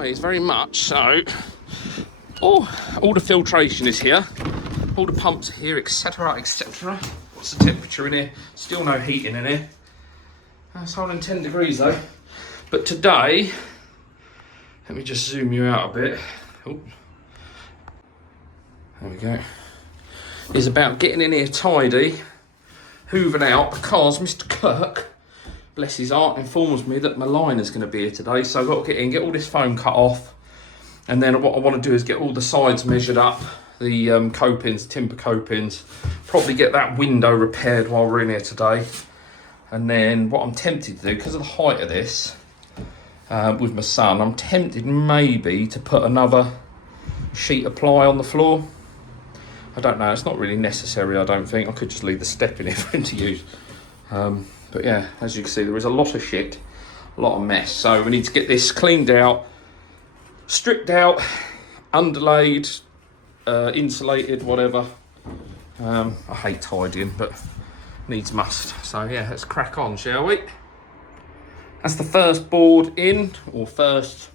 days, very much so. Oh, all the filtration is here, all the pumps are here, etc, etc. What's the temperature in here? Still no heating in here. It's holding 10 degrees though. But today, let me just zoom you out a bit. Oh, there we go. Is about getting in here tidy, hoovering out, because Mr. Kirk, bless his heart, informs me that my liner's going to be here today. So I've got to get in, get all this foam cut off. And then what I want to do is get all the sides measured up, the copings, timber copings, probably get that window repaired while we're in here today. And then what I'm tempted to do, because of the height of this, with my son, I'm tempted maybe to put another sheet of ply on the floor. I don't know, it's not really necessary, I don't think. I could just leave the step in here for him to use. But yeah, as you can see, there is a lot of shit, a lot of mess. So we need to get this cleaned out, stripped out, underlaid, insulated, whatever. I hate tidying, but needs must. So yeah, let's crack on, shall we? That's the first board in, or first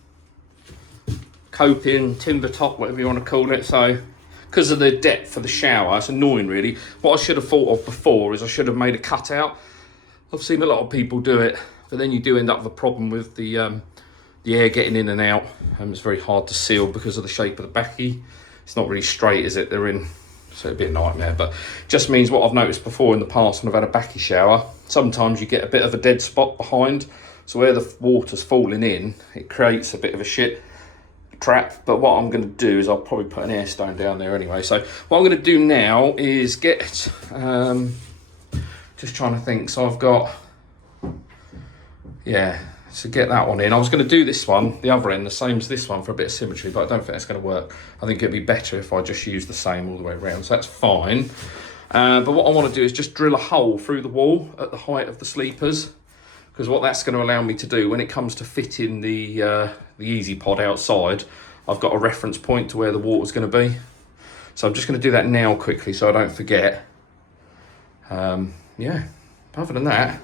coping, timber top, whatever you want to call it. So because of the depth of the shower, it's annoying really. What I should have thought of before is I should have made a cutout. I've seen a lot of people do it, but then you do end up with a problem with the air getting in and out. It's very hard to seal because of the shape of the backy. It's not really straight, is it? They're in, so it'd be a nightmare. But just means what I've noticed before in the past when I've had a backy shower, sometimes you get a bit of a dead spot behind. So where the water's falling in, it creates a bit of a shit trap. But what I'm going to do is I'll probably put an air stone down there anyway. So what I'm going to do now is get, just trying to think. So I've got, yeah, so get that one in. I was going to do this one, the other end, the same as this one for a bit of symmetry, but I don't think that's going to work. I think it'd be better if I just use the same all the way around. So that's fine. But what I want to do is just drill a hole through the wall at the height of the sleepers, because what that's going to allow me to do when it comes to fitting the Easy Pod outside, I've got a reference point to where the water's going to be. So I'm just going to do that now quickly so I don't forget. Yeah, other than that,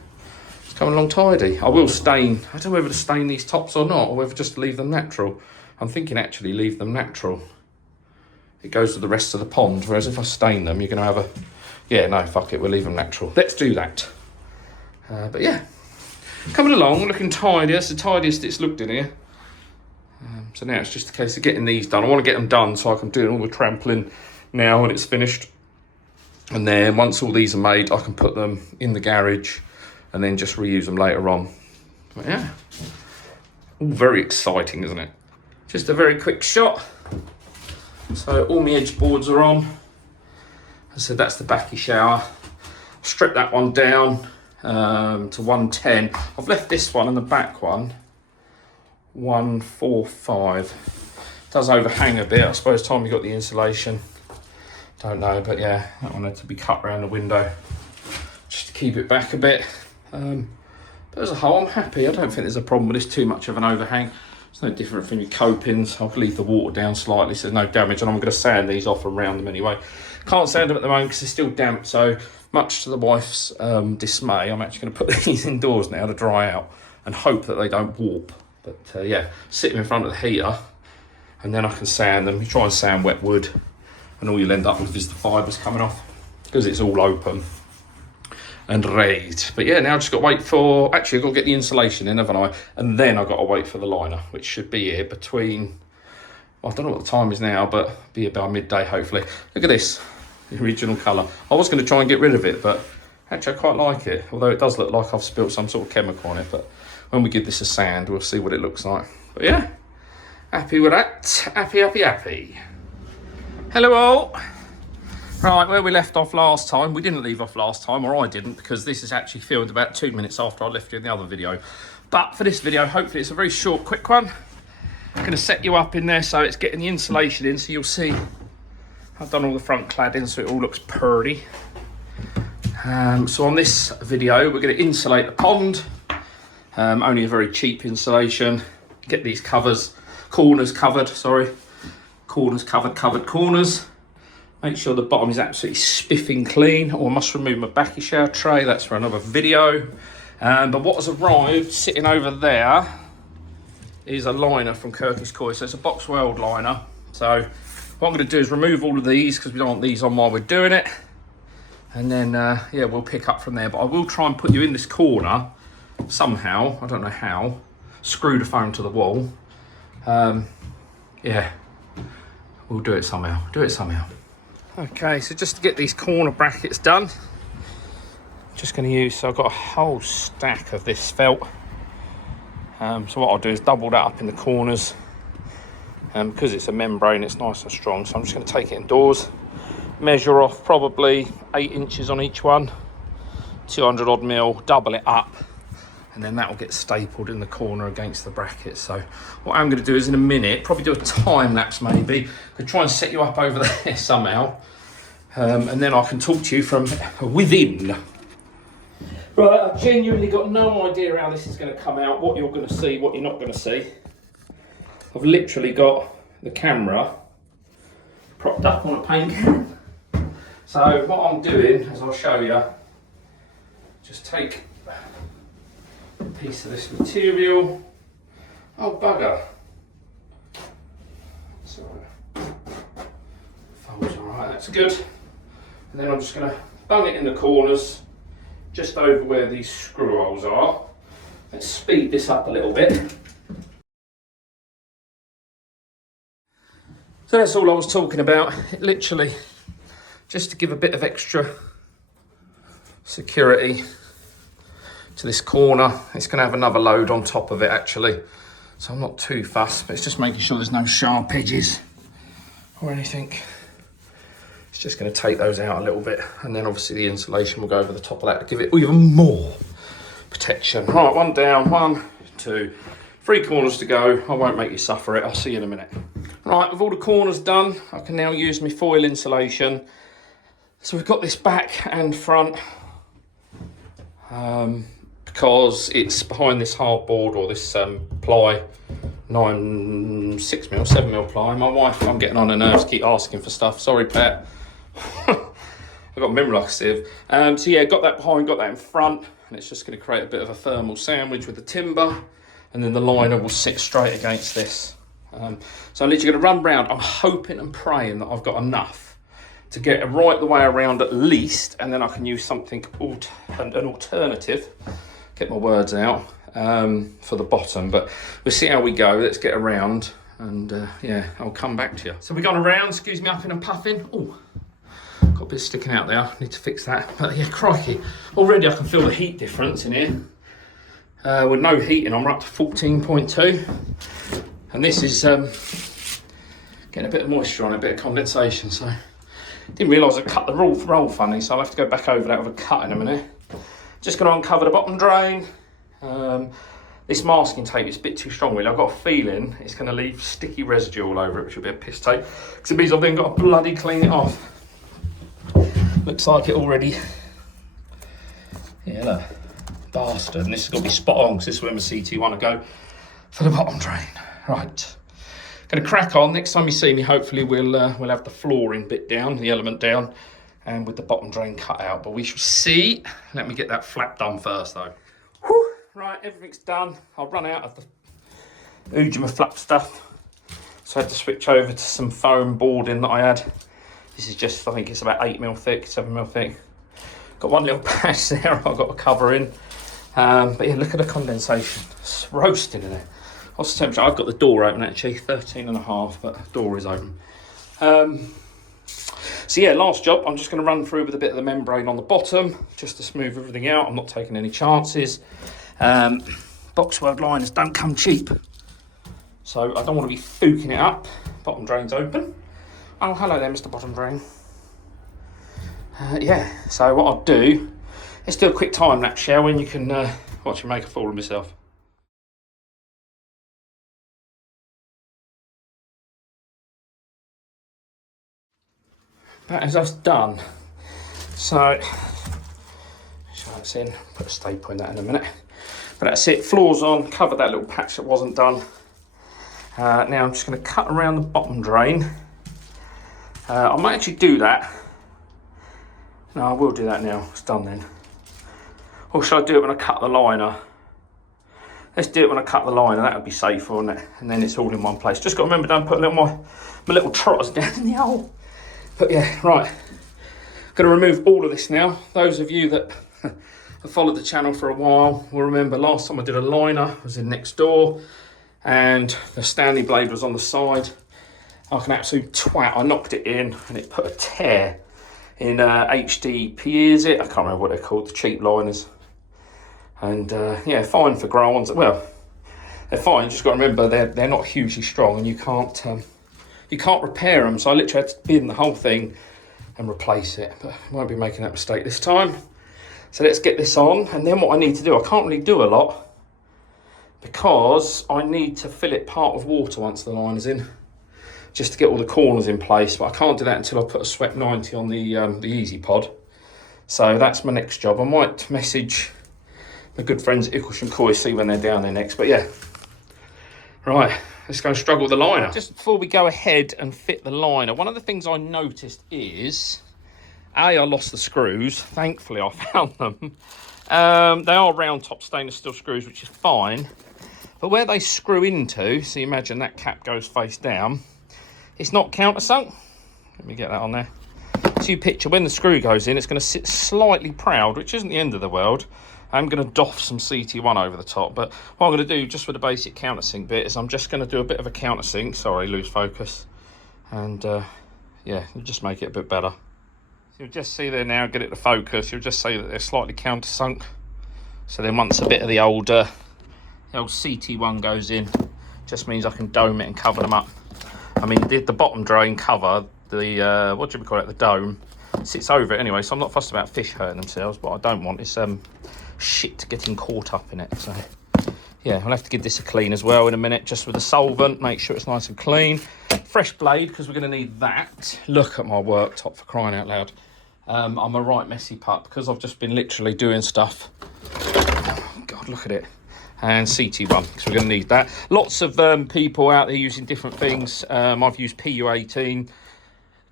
it's coming along tidy. I will stain, I don't know whether to stain these tops or not, or whether just leave them natural. I'm thinking actually leave them natural. It goes with the rest of the pond, whereas if I stain them, you're going to have a, yeah, no, fuck it, we'll leave them natural. Let's do that. But yeah, coming along, looking tidy. That's the tidiest it's looked in here. So now it's just a case of getting these done. I want to get them done so I can do all the trampling now when it's finished. And then once all these are made, I can put them in the garage and then just reuse them later on. But yeah, all very exciting, isn't it? Just a very quick shot. So all my edge boards are on. I said that's the backy shower. Strip that one down to 110. I've left this one and the back one 145. Does overhang a bit. I suppose time you got the insulation. Don't know, but yeah, that one had to be cut around the window just to keep it back a bit. But as a whole, I'm happy. I don't think there's a problem with this too much of an overhang. It's no different from your copings. I'll leave the water down slightly so there's no damage, and I'm going to sand these off and round them anyway. Can't sand them at the moment because they're still damp, so much to the wife's dismay, I'm actually going to put these indoors now to dry out and hope that they don't warp. But yeah, sit them in front of the heater and then I can sand them. You try and sand wet wood and all you'll end up with is the fibres coming off because it's all open and raised. But yeah, now I've just got to wait for, actually I've got to get the insulation in, haven't I? And then I've got to wait for the liner, which should be here between, well, I don't know what the time is now, but be here by midday hopefully. Look at this, the original colour. I was going to try and get rid of it, but actually I quite like it, although it does look like I've spilt some sort of chemical on it. But when we give this a sand, we'll see what it looks like. But yeah, happy with that. Happy, happy, happy. Hello all. Right, where we left off last time, we didn't leave off last time, or I didn't, because this is actually filmed about 2 minutes after I left you in the other video. But for this video, hopefully it's a very short, quick one. I'm going to set you up in there so it's getting the insulation in, so you'll see I've done all the front cladding so it all looks purdy. So on this video, we're going to insulate the pond. Only a very cheap insulation. Get these corners covered. Corners covered, corners. Make sure the bottom is absolutely spiffing clean. Or I must remove my backy shower tray. That's for another video. But what has arrived sitting over there is a liner from Kirk's Coy. So it's a box weld liner. So what I'm going to do is remove all of these because we don't want these on while we're doing it. And then, yeah, we'll pick up from there. But I will try and put you in this corner somehow. I don't know how. Screw the phone to the wall. Yeah, we'll do it somehow. Okay, so just to get these corner brackets done, just going to use, so I've got a whole stack of this felt. So what I'll do is double that up in the corners. Because it's a membrane, it's nice and strong. So I'm just going to take it indoors, measure off probably 8 inches on each one, 200 odd mil, double it up, and then that will get stapled in the corner against the bracket. So what I'm going to do is in a minute, probably do a time lapse maybe, could try and set you up over there somehow, and then I can talk to you from within. Right, I've genuinely got no idea how this is going to come out, what you're going to see, what you're not going to see. I've literally got the camera propped up on a paint can. So what I'm doing, as I'll show you, just take a piece of this material. Oh bugger. So folds alright, that's good. And then I'm just going to bung it in the corners, just over where these screw holes are. Let's speed this up a little bit. So that's all I was talking about. It literally, just to give a bit of extra security to this corner. It's going to have another load on top of it actually. So I'm not too fussed, but it's just making sure there's no sharp edges or anything. It's just going to take those out a little bit. And then obviously the insulation will go over the top of that to give it even more protection. Right, one down, 1, 2, 3 corners to go. I won't make you suffer it. I'll see you in a minute. Right, with all the corners done, I can now use my foil insulation. So we've got this back and front because it's behind this hardboard or this ply, 6mm, 7mm ply. My wife, I'm getting on her nerves, keep asking for stuff. Sorry, Pat. I've got a memory like a sieve. So yeah, got that behind, got that in front, and it's just going to create a bit of a thermal sandwich with the timber, and then the liner will sit straight against this. So I'm literally going to run round. I'm hoping and praying that I've got enough to get right the way around at least, and then I can use something, an alternative, get my words out, for the bottom. But we'll see how we go. Let's get around, and yeah, I'll come back to you. So we've gone around, excuse me, huffing and puffing. Oh, got a bit sticking out there. Need to fix that. But yeah, crikey. Already I can feel the heat difference in here. With no heating, I'm up to 14.2. And this is getting a bit of moisture on it, a bit of condensation. So didn't realise I cut the roll funny, so I'll have to go back over that with a cut in a minute. Just going to uncover the bottom drain. This masking tape is a bit too strong really. I've got a feeling it's going to leave sticky residue all over it, which will be a piss tape. Because it means I've then got to bloody clean it off. Looks like it already. Yeah, look. Bastard. And this has got to be spot on because this is where my CT want to go for the bottom drain. Right. Going to crack on. Next time you see me, hopefully we'll have the flooring bit down, the element down, and with the bottom drain cut out. But we shall see. Let me get that flap done first though. Whew. Right, everything's done. I'll run out of the Ujima flap stuff. So I had to switch over to some foam boarding that I had. This is just, I think it's about 8mm thick, 7mm thick. Got one little patch there I've got to cover in. But yeah, look at the condensation. It's roasting in it. What's the temperature? I've got the door open actually, 13.5, but the door is open. So yeah, last job, I'm just going to run through with a bit of the membrane on the bottom, just to smooth everything out. I'm not taking any chances. Box weld liners don't come cheap. So I don't want to be fooking it up. Bottom drain's open. Oh, hello there, Mr. Bottom Drain. Yeah, so what I'll do, let's do a quick time lapse, shall we? And you can watch me make a fool of myself. That is us done. So, show that's in, put a staple in that in a minute. But that's it, floor's on, cover that little patch that wasn't done. Now I'm just going to cut around the bottom drain. I might actually do that. No, I will do that now, it's done then. Or should I do it when I cut the liner? let's do it when I cut the line, and that would be safer, wouldn't it? And then it's all in one place. Just got to remember, don't put my little trotters down in the hole. But yeah, right. Going to remove all of this now. Those of you that have followed the channel for a while will remember last time I did a liner, I was in next door, and the Stanley blade was on the side. Like an absolute twat, I knocked it in, and it put a tear in HDPE, is it? I can't remember what they're called, the cheap liners. And yeah, fine for growns. Well, they're fine. You just got to remember they're not hugely strong, and you can't repair them. So I literally had to bin the whole thing and replace it. But I won't be making that mistake this time. So let's get this on, and then what I need to do, I can't really do a lot because I need to fill it part with water once the liner's in, just to get all the corners in place. But I can't do that until I put a Sweat 90 on the Easy Pod. So that's my next job. I might message the good friends at Icklesham Coy, see when they're down there next. But yeah, right, let's go and struggle with the liner. Just before we go ahead and fit the liner, one of the things I noticed is, I lost the screws. Thankfully, I found them. They are round top stainless steel screws, which is fine. But where they screw into, so you imagine that cap goes face down, it's not countersunk. Let me get that on there. So you picture when the screw goes in, it's going to sit slightly proud, which isn't the end of the world. I'm going to doff some CT1 over the top, but what I'm going to do just with the basic countersink bit is I'm just going to do a bit of a countersink. Sorry, lose focus. And yeah, you'll just make it a bit better. So you'll just see there now, get it to focus. You'll just see that they're slightly countersunk. So then once a bit of the old CT1 goes in, just means I can dome it and cover them up. I mean, the bottom drain cover, the what do we call it, the dome, sits over it anyway, so I'm not fussed about fish hurting themselves. What I don't want is shit getting caught up in it. So yeah, I'll have to give this a clean as well in a minute, just with the solvent, make sure it's nice and clean. Fresh blade, because we're going to need that. Look at my worktop, for crying out loud. I'm a right messy pup because I've just been literally doing stuff. Oh, God, look at it. And CT1, because we're going to need that. Lots of people out there using different things. I've used PU18.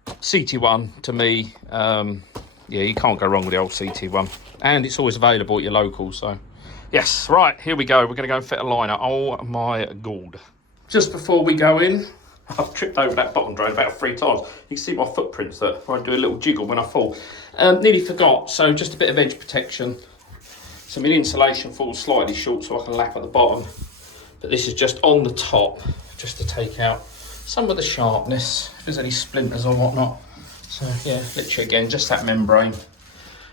CT1, to me, yeah, you can't go wrong with the old CT1. And it's always available at your local, so. Yes, right, here we go. We're going to go and fit a liner. Oh, my God. Just before we go in, I've tripped over that bottom drain about 3 times. You can see my footprints there. I do a little jiggle when I fall. Nearly forgot, so just a bit of edge protection. So my insulation falls slightly short so I can lap at the bottom. But this is just on the top, just to take out some of the sharpness, if there's any splinters or whatnot. So yeah, literally again, just that membrane.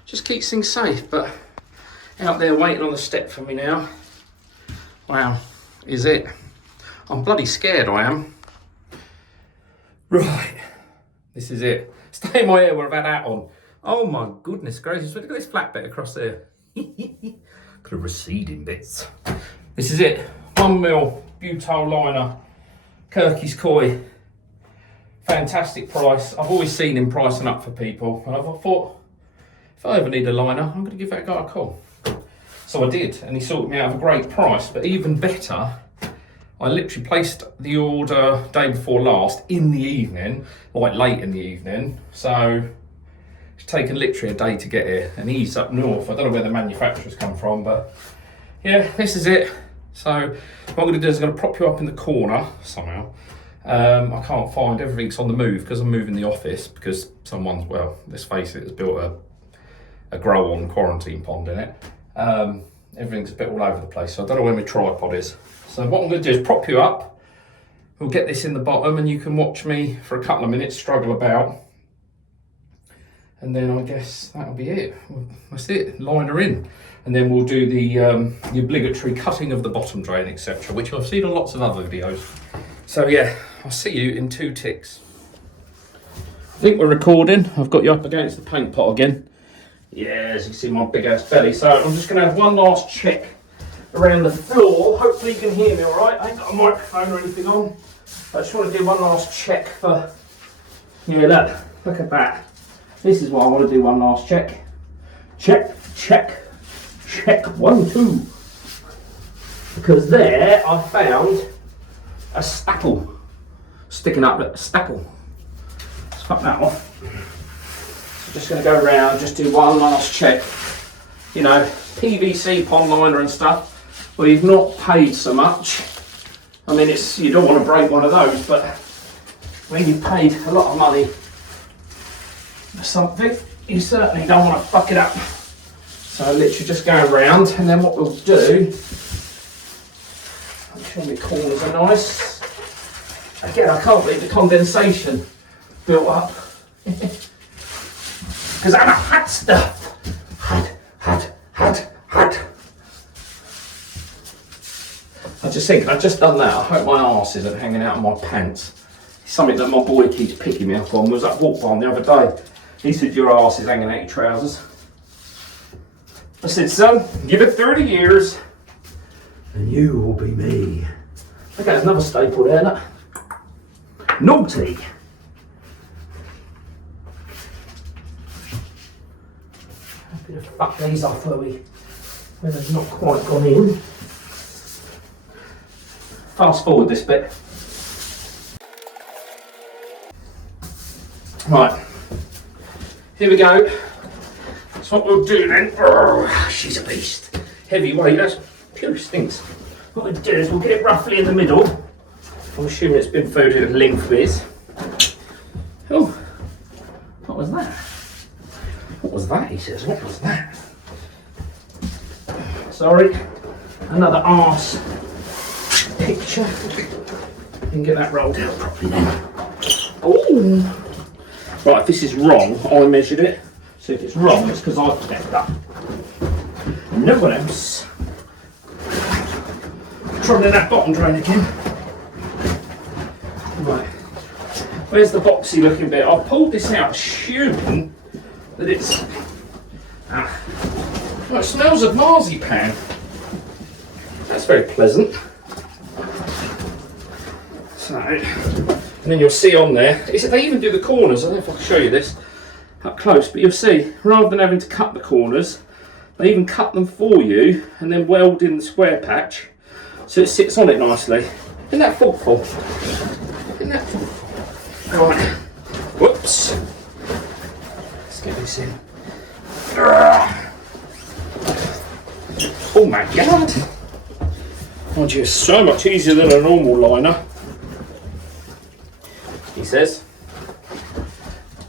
Just keeps things safe, but out there waiting on the step for me now. Wow, is it? I'm bloody scared, I am. Right, this is it. Stay in my hair where I've had that on. Oh my goodness gracious, look at this flat bit across there. Got a receding bits. This is it. 1mm butyl liner, Kirky's Koi. Fantastic price. I've always seen him pricing up for people, and I thought, if I ever need a liner, I'm going to give that guy a call. So I did, and he sorted me out of a great price. But even better, I literally placed the order day before last in the evening, like late in the evening. So it's taken literally a day to get here, and he's up north. I don't know where the manufacturers come from, but yeah, this is it. So what I'm going to do is I'm going to prop you up in the corner somehow. I can't find, everything's on the move because I'm moving the office, because someone's, well, let's face it, has built a grow-on quarantine pond in it. Everything's a bit all over the place, so I don't know where my tripod is. So what I'm going to do is prop you up. We'll get this in the bottom, and you can watch me for a couple of minutes struggle about. And then I guess that'll be it. That's it, liner in. And then we'll do the obligatory cutting of the bottom drain, etc., which I've seen on lots of other videos. So yeah, I'll see you in 2 ticks. I think we're recording. I've got you up against the paint pot again. Yeah, as you can see my big ass belly. So I'm just going to have one last check around the floor. Hopefully you can hear me all right. I ain't got a microphone or anything on. I just want to do one last check for, yeah, look at that. This is what I want to do, one last check. Check, check, check, 1, 2. Because there I found a staple sticking up, a staple. Let's cut that off. So just going to go around, just do one last check. You know, PVC pond liner and stuff. well, you've not paid so much. I mean, you don't want to break one of those, but when you've paid a lot of money for something, you certainly don't want to fuck it up. So literally just go around, and then what we'll do, make sure my corners are nice. Again, I can't believe the condensation built up. Because I'm a hot stuff. Hot. I just think, I've just done that. I hope my arse isn't hanging out of my pants. It's something that my boy keeps picking me up on. Was at walk on the other day. He said, your arse is hanging out your trousers. I said, son, give it 30 years and you will be me. Okay, there's another staple there, isn't it? Naughty. I'm going to fuck these off where they've not quite gone in. Fast forward this bit. Right, here we go. That's what we'll do then. Oh, she's a beast. Heavy weight, that's pure stinks. What we'll do is we'll get it roughly in the middle. I'm assuming it's been folded lengthways. Oh, what was that? What was that, he says, what was that? Sorry, another arse picture. You can get that rolled out properly then. Oh, right, if this is wrong, I measured it. So if it's wrong, it's because I've stepped up. No one else. Troubling that bottom drain again. Right, where's the boxy looking bit? I've pulled this out assuming that it's... Oh, it smells of marzipan. That's very pleasant. So, and then you'll see on there, they even do the corners. I don't know if I can show you this up close, but you'll see, rather than having to cut the corners, they even cut them for you and then weld in the square patch so it sits on it nicely. Isn't that thoughtful? Isn't that thoughtful? Right, whoops. Let's get this in. Oh my god! Mind you, it's so much easier than a normal liner, he says.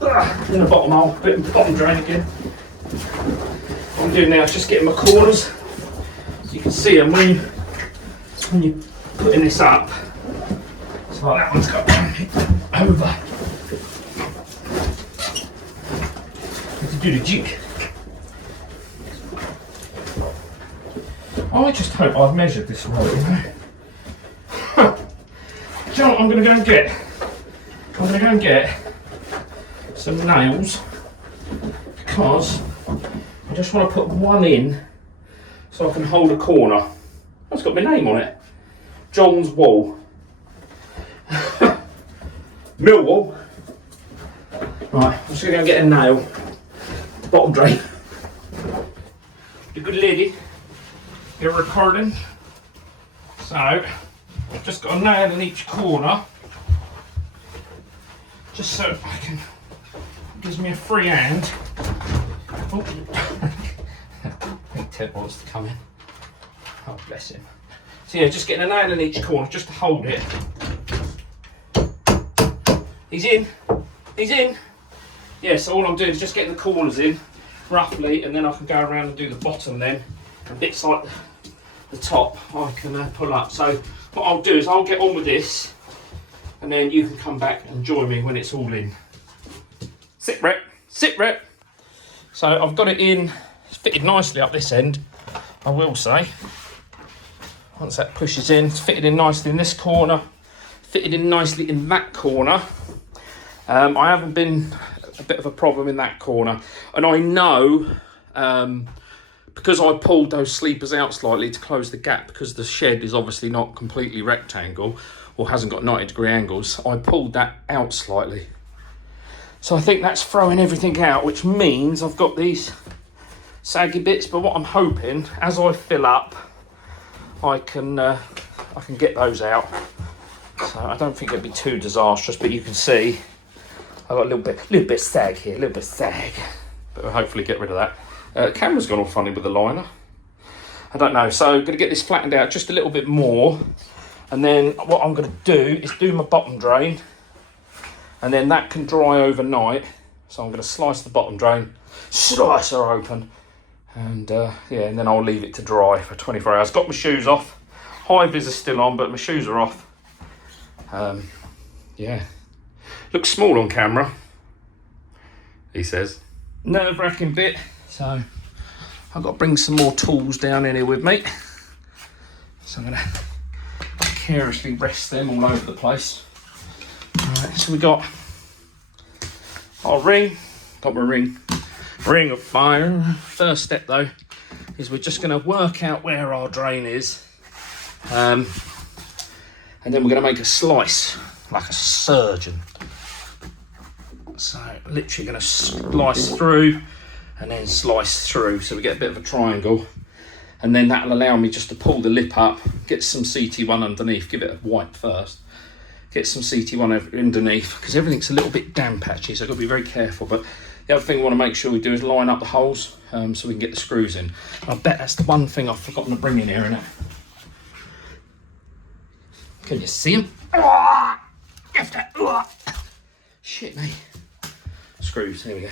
In the bottom hole, bit of bottom drain again. What I'm doing now is just getting my corners so you can see them when you're putting this up. So like that one's got over. To do the jig. I just hope I've measured this right, you know. Do you know what I'm going to go and get? I'm going to go and get some nails because I just want to put one in so I can hold a corner. It's got my name on it. John's Wall. Millwall. Right, I'm just going to go and get a nail. Bottom drain. The good lady. You're recording. So, I've just got a nail in each corner. Just so I can, it gives me a free hand. Oh. I think Ted wants to come in. Oh, bless him. So yeah, just getting a nail in each corner just to hold it. He's in. He's in. Yeah, so all I'm doing is just getting the corners in, roughly, and then I can go around and do the bottom then. And bits like the top I can pull up. So what I'll do is I'll get on with this, and then you can come back and join me when it's all in. Sit rep, sit rep. So I've got it in, it's fitted nicely up this end, I will say. Once that pushes in, it's fitted in nicely in this corner, fitted in nicely in that corner. I haven't been a bit of a problem in that corner, and I know because I pulled those sleepers out slightly to close the gap, because the shed is obviously not completely rectangle or hasn't got 90-degree angles, I pulled that out slightly. So I think that's throwing everything out, which means I've got these saggy bits, but what I'm hoping, as I fill up, I can get those out. So I don't think it'd be too disastrous, but you can see I've got a little bit sag here, a little bit sag, but we'll hopefully get rid of that. Camera's gone all funny with the liner. I don't know. So I'm going to get this flattened out just a little bit more. And then what I'm going to do is do my bottom drain. And then that can dry overnight. So I'm going to slice the bottom drain, slice her open. And yeah, and then I'll leave it to dry for 24 hours. Got my shoes off. High vis are still on, but my shoes are off. Yeah. Looks small on camera, he says. Nerve-wracking bit. So I've got to bring some more tools down in here with me. So I'm going to carelessly rest them all over the place. Alright, so we got our ring. Got my ring of fire. First step though is we're just going to work out where our drain is. And then we're going to make a slice like a surgeon. So literally going to slice through and then slice through, so we get a bit of a triangle, and then that'll allow me just to pull the lip up, get some CT1 underneath, give it a wipe first, get some CT1 underneath, because everything's a little bit damp actually, so I've got to be very careful. But the other thing we want to make sure we do is line up the holes so we can get the screws in. I bet that's the one thing I've forgotten to bring in here, innit? Can you see them? Shit me. Screws, here we go.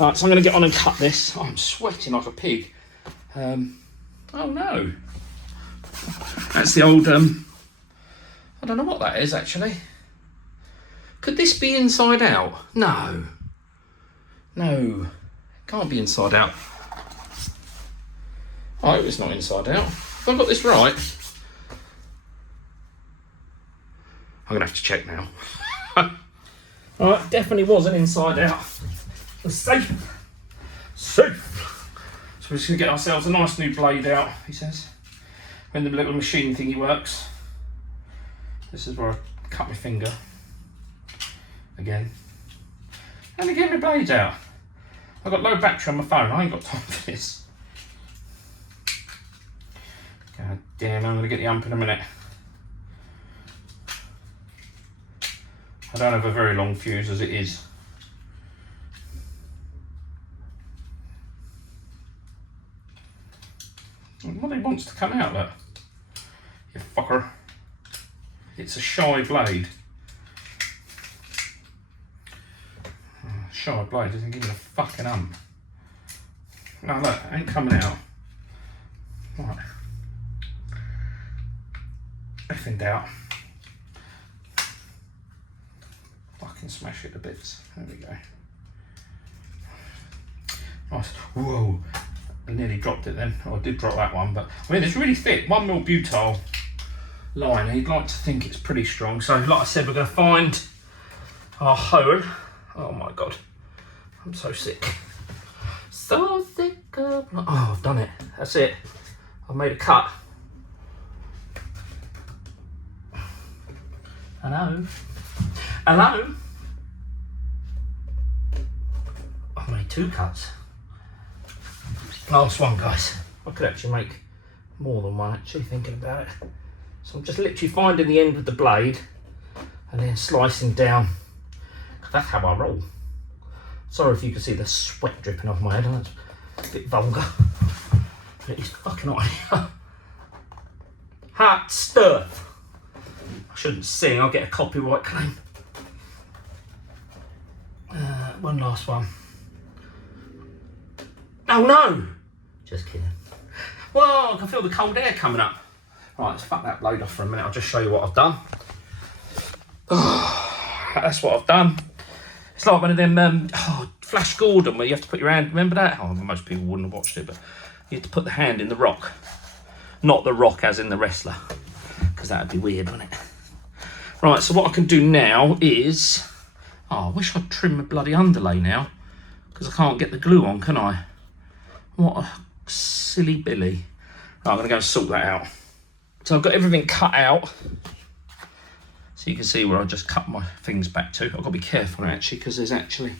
Alright, so I'm going to get on and cut this. Oh, I'm sweating like a pig. Oh no. That's the old, I don't know what that is actually. Could this be inside out? No. No. It can't be inside out. I hope it's not inside out. Have I got this right? I'm going to have to check now. Alright, definitely wasn't inside out. It's safe. Safe. So we're just going to get ourselves a nice new blade out, he says. When the little machine thingy works. This is where I cut my finger. Again. And again my blade's out. I've got low battery on my phone, I ain't got time for this. God damn, I'm going to get the ump in a minute. I don't have a very long fuse as it is. What he wants to come out, look. You fucker. It's a shy blade. Shy blade doesn't give me a fucking ump. No, look, it ain't coming out. Right. If in doubt. Fucking smash it to bits. There we go. Nice. Whoa. I nearly dropped it then. Oh, I did drop that one, but I mean, it's really thick. 1mm butyl line. You'd like to think it's pretty strong. So, like I said, we're going to find our hole. Oh my god, I'm so sick. So sick of... Oh, I've done it. That's it. I've made a cut. Hello. Hello. I've made 2 cuts. Last one, guys. I could actually make more than one, actually, thinking about it. So I'm just literally finding the end of the blade and then slicing down. That's how I roll. Sorry if you can see the sweat dripping off my head. That's a bit vulgar. But it's fucking hot. Hot stuff. I shouldn't sing, I'll get a copyright claim. One last one. Oh no! Just kidding. Whoa, I can feel the cold air coming up. Right, let's fuck that blade off for a minute. I'll just show you what I've done. That's what I've done. It's like one of them Flash Gordon where you have to put your hand, remember that? Oh, most people wouldn't have watched it, but you have to put the hand in the rock. Not the rock as in the wrestler, because that would be weird, wouldn't it? Right, so what I can do now is... Oh, I wish I'd trim my bloody underlay now, because I can't get the glue on, can I? What a silly Billy. Right, I'm going to go and sort that out. So I've got everything cut out. So you can see where I just cut my things back to. I've got to be careful actually, because there's actually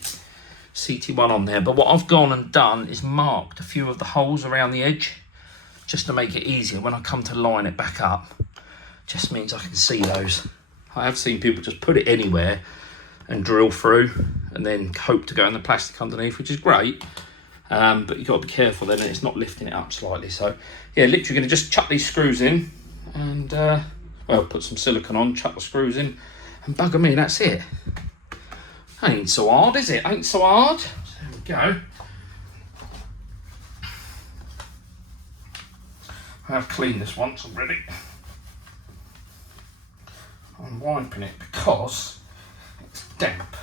CT1 on there. But what I've gone and done is marked a few of the holes around the edge, just to make it easier when I come to line it back up. Just means I can see those. I have seen people just put it anywhere and drill through and then hope to go in the plastic underneath, which is great. But you've got to be careful then it's not lifting it up slightly. So yeah, literally going to just chuck these screws in and well, put some silicone on, chuck the screws in and bugger me, that's it. Ain't so hard, is it? Ain't so hard. So there we go. I have cleaned this once already. I'm wiping it because it's damp.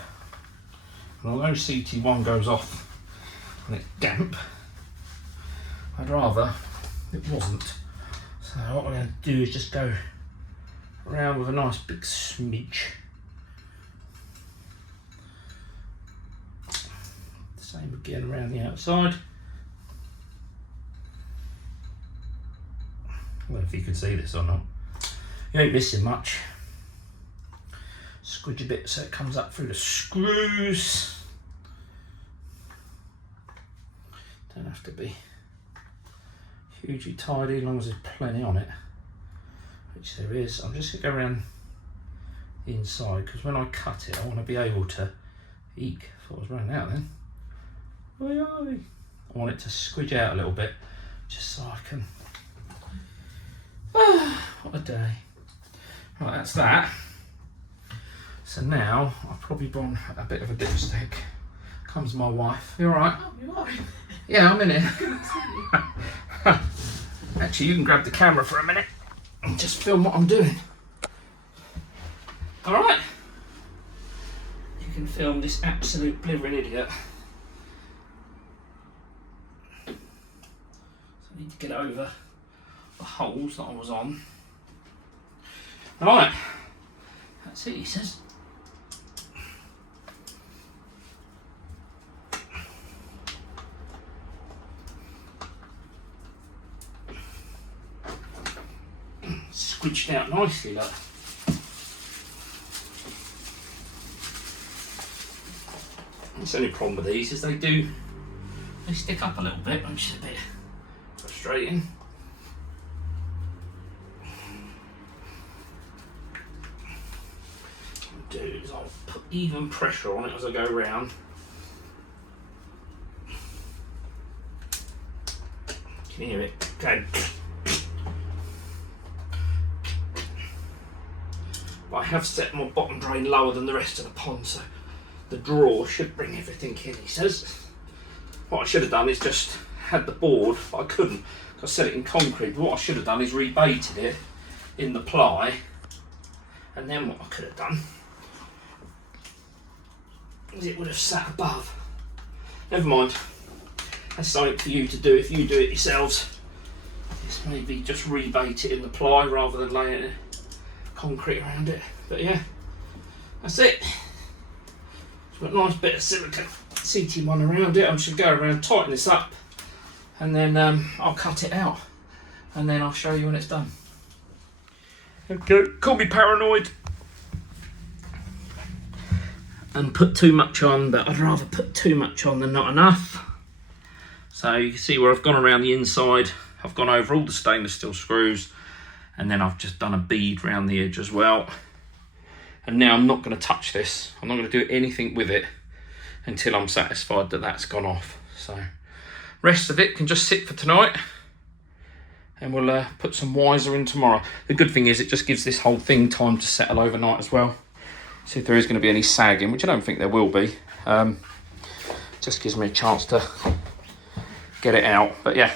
And although CT1 goes off and it's damp, I'd rather it wasn't. So what I'm going to do is just go around with a nice big smidge. Same again around the outside. I don't know if you can see this or not. You ain't missing much. Squidge a bit so it comes up through the screws. Don't have to be hugely tidy as long as there's plenty on it, which there is. I'm just going to go around the inside because when I cut it I want to be able to eek. I thought I was running out then. Oi, oi. I want it to squidge out a little bit just so I can. What a day. Right, that's that. So now I'll probably bring a bit of a dipstick. Comes my wife. You alright? Oh, you are? Yeah, I'm in it. Actually, you can grab the camera for a minute and just film what I'm doing. Alright? You can film this absolute blithering idiot. So I need to get over the holes that I was on. Alright. That's it, he says. Squidged out nicely, look. That's the only problem with these is they stick up a little bit, which is a bit frustrating. What I'll do is I'll put even pressure on it as I go round. You can hear it going. But I have set my bottom drain lower than the rest of the pond, so the drawer should bring everything in, he says. What I should have done is just had the board, but I couldn't because I set it in concrete. But what I should have done is rebaited it in the ply, and then what I could have done is it would have sat above. Never mind, that's something for you to do if you do it yourselves. Just maybe just rebait it in the ply rather than laying it concrete around it. But yeah, that's it. It's got a nice bit of silicone CT1 around it. I should go around, tighten this up, and then I'll cut it out, and then I'll show you when it's done. Okay, call me paranoid and put too much on, but I'd rather put too much on than not enough. So you can see where I've gone around the inside. I've gone over all the stainless steel screws, and then I've just done a bead around the edge as well. And now I'm not going to touch this. I'm not going to do anything with it until I'm satisfied that that's gone off. So rest of it can just sit for tonight, and we'll put some wiser in tomorrow. The good thing is it just gives this whole thing time to settle overnight as well. See if there is going to be any sagging, which I don't think there will be. Just gives me a chance to get it out. But yeah,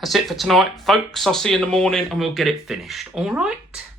that's it for tonight, folks. I'll see you in the morning and we'll get it finished. All right.